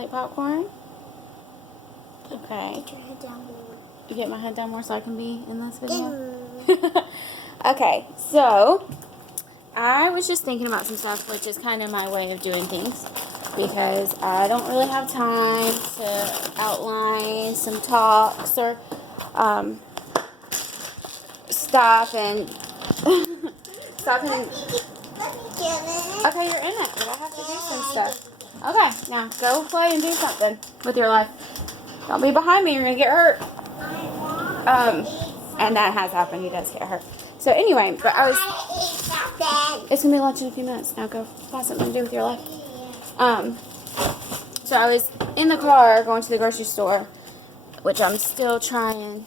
like popcorn? Okay. Get your head down more. You get my head down more so I can be in this video? Ding. Okay, so I was just thinking about some stuff, which is kind of my way of doing things, because I don't really have time to outline some talks or stop and stop and. Let me get it. Okay, you're in it, but I have to do some stuff. Okay, now go play and do something with your life. Don't be behind me, you're gonna get hurt. And that has happened. He does get hurt. So anyway, but I was. It's gonna be lunch in a few minutes. Now go find something to do with your life. So I was in the car going to the grocery store, which I'm still trying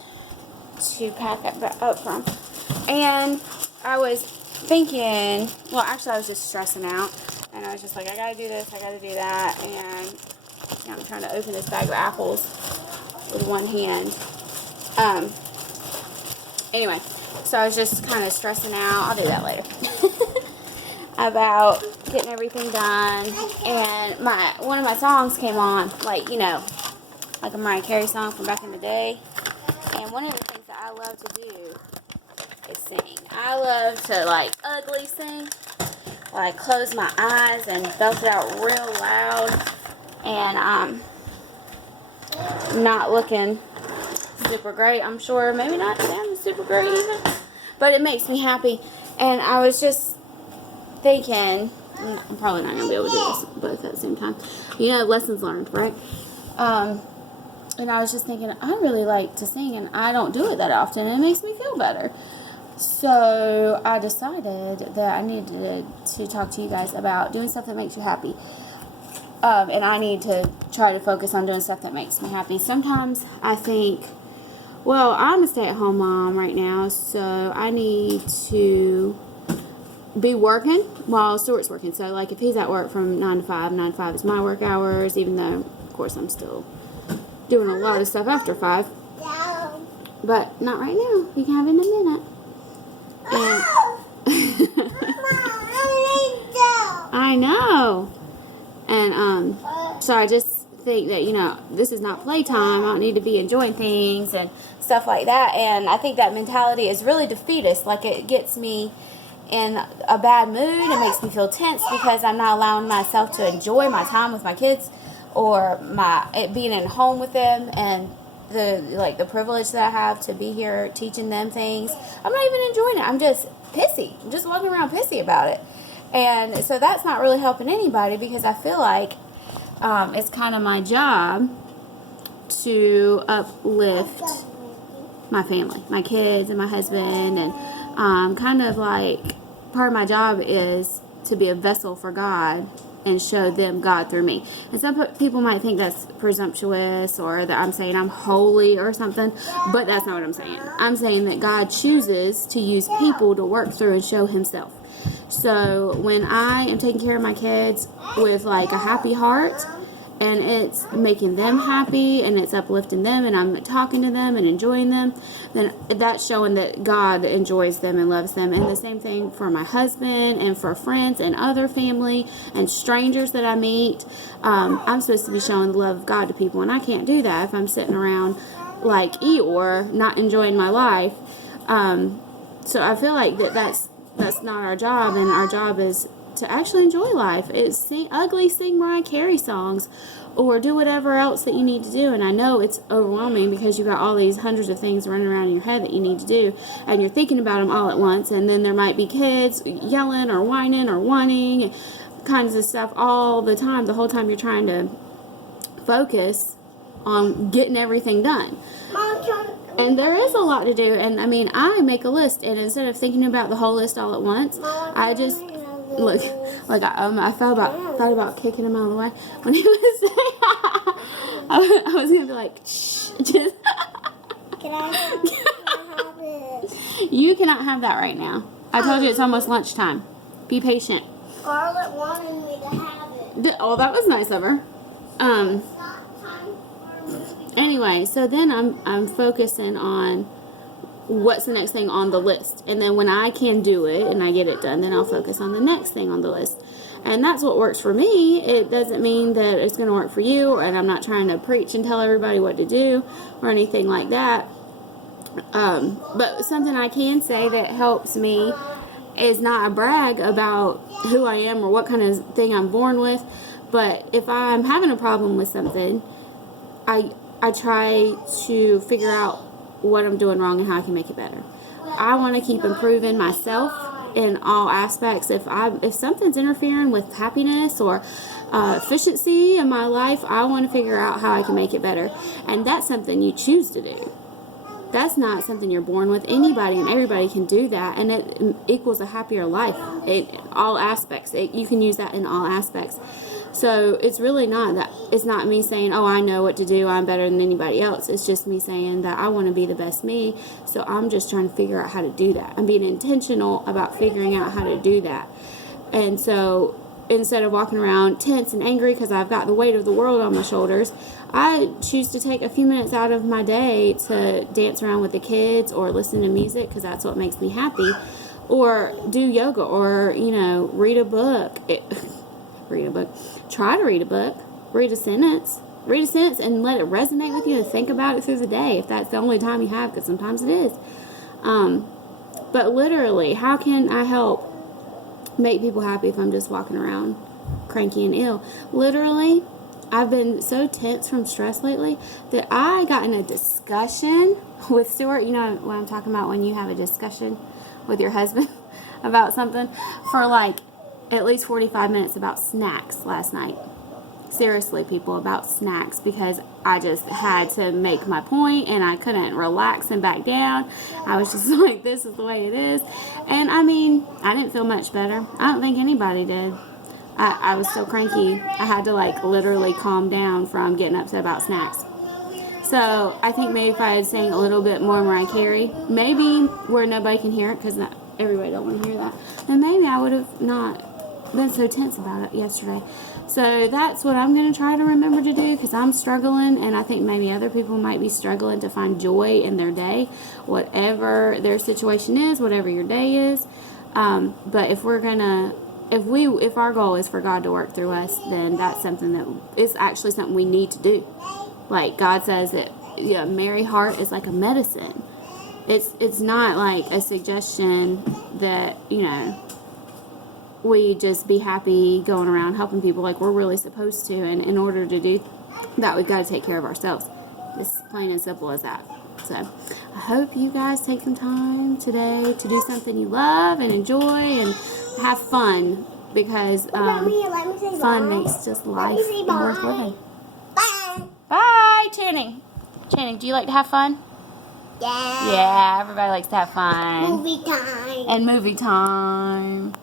to pack up from, and I was thinking. Well, actually, I was just stressing out, and I was just like, I gotta do this, I gotta do that, and you know, I'm trying to open this bag of apples with one hand. Anyway, so I was just kind of stressing out. I'll do that later. About getting everything done, and one of my songs came on, like, you know, like a Mariah Carey song from back in the day. And one of the things that I love to do is sing. I love to, like, ugly sing. Like, close my eyes and belt it out real loud, and not looking super great, I'm sure. Maybe not sounding super great either, but it makes me happy. And I was just thinking, I'm probably not going to be able to do this both at the same time. You know, lessons learned, right? And I was just thinking, I really like to sing, and I don't do it that often, and it makes me feel better. So I decided that I needed to talk to you guys about doing stuff that makes you happy. And I need to try to focus on doing stuff that makes me happy. Sometimes I think, well, I'm a stay-at-home mom right now, so I need to be working while Stuart's working. So, like, if he's at work from 9 to 5, 9 to 5 is my work hours, even though, of course, I'm still doing a lot of stuff after 5. But not right now. You can have it in a minute. And I know. And, so I just think that, you know, this is not playtime. I don't need to be enjoying things and stuff like that. And I think that mentality is really defeatist. Like, it gets me in a bad mood. It makes me feel tense because I'm not allowing myself to enjoy my time with my kids, or being at home with them, and the privilege that I have to be here teaching them things. I'm not even enjoying it. I'm just pissy. I'm just walking around pissy about it. And so that's not really helping anybody, because I feel like it's kind of my job to uplift my family, my kids and my husband, and kind of like part of my job is to be a vessel for God and show them God through me. And some people might think that's presumptuous, or that I'm saying I'm holy or something, but that's not what I'm saying. I'm saying that God chooses to use people to work through and show himself. So when I am taking care of my kids with, like, a happy heart, and it's making them happy, and it's uplifting them, and I'm talking to them and enjoying them, then that's showing that God enjoys them and loves them. And the same thing for my husband and for friends and other family and strangers that I meet. I'm supposed to be showing the love of God to people, and I can't do that if I'm sitting around like Eeyore, not enjoying my life. So I feel like that's not our job, and our job is to actually enjoy life. It's sing Mariah Carey songs, or do whatever else that you need to do. And I know it's overwhelming because you got all these hundreds of things running around in your head that you need to do, and you're thinking about them all at once. And then there might be kids yelling or whining or wanting, kinds of stuff all the time, the whole time you're trying to focus on getting everything done. And there is a lot to do. And I mean, I make a list, and instead of thinking about the whole list all at once, I just look. Like, I thought about kicking him out of the way when he was saying, I was going to be like, shh, just. Can I have it? You cannot have that right now. I told you it's almost lunchtime. Be patient. Scarlett wanted me to have it. Oh, that was nice of her. It's not time for a movie. Anyway, so then I'm focusing on what's the next thing on the list, and then when I can do it and I get it done, then I'll focus on the next thing on the list. And that's what works for me. It doesn't mean that it's going to work for you, and I'm not trying to preach and tell everybody what to do or anything like that. But something I can say that helps me is not a brag about who I am or what kind of thing I'm born with, but if I'm having a problem with something, I try to figure out what I'm doing wrong and how I can make it better. I want to keep improving myself in all aspects. If something's interfering with happiness or efficiency in my life, I want to figure out how I can make it better. And that's something you choose to do. That's not something you're born with. Anybody and everybody can do that, and it equals a happier life in all aspects. You can use that in all aspects. So it's really not that. It's not me saying, oh, I know what to do, I'm better than anybody else. It's just me saying that I want to be the best me, so I'm just trying to figure out how to do that. I'm being intentional about figuring out how to do that. And so instead of walking around tense and angry because I've got the weight of the world on my shoulders, I choose to take a few minutes out of my day to dance around with the kids or listen to music because that's what makes me happy, or do yoga, or read a book. Read a book. Try to read a book. Read a sentence and let it resonate with you and think about it through the day if that's the only time you have, because sometimes it is. But literally, how can I help make people happy if I'm just walking around cranky and ill? Literally, I've been so tense from stress lately that I got in a discussion with Stuart. You know what I'm talking about when you have a discussion with your husband about something for like at least 45 minutes about snacks last night. Seriously, people, about snacks, because I just had to make my point and I couldn't relax and back down. I was just like, this is the way it is. And I mean, I didn't feel much better. I don't think anybody did. I was still cranky. I had to like literally calm down from getting upset about snacks. So I think maybe if I had sang a little bit more Mariah Carey, maybe where nobody can hear it, because not everybody don't want to hear that, then maybe I would have not been so tense about it yesterday. So that's what I'm going to try to remember to do, because I'm struggling, and I think maybe other people might be struggling to find joy in their day, whatever their situation is, whatever your day is. But if our goal is for God to work through us, then that's something that is actually something we need to do. Like God says that a merry heart is like a medicine. It's not like a suggestion that we just be happy going around helping people like we're really supposed to. And in order to do that, we've got to take care of ourselves. It's plain and simple as that. So I hope you guys take some time today to do something you love and enjoy and have fun, because fun makes just life worth living. Bye. Bye, Channing. Channing, do you like to have fun? Yeah. Yeah, everybody likes to have fun. Movie time. And movie time.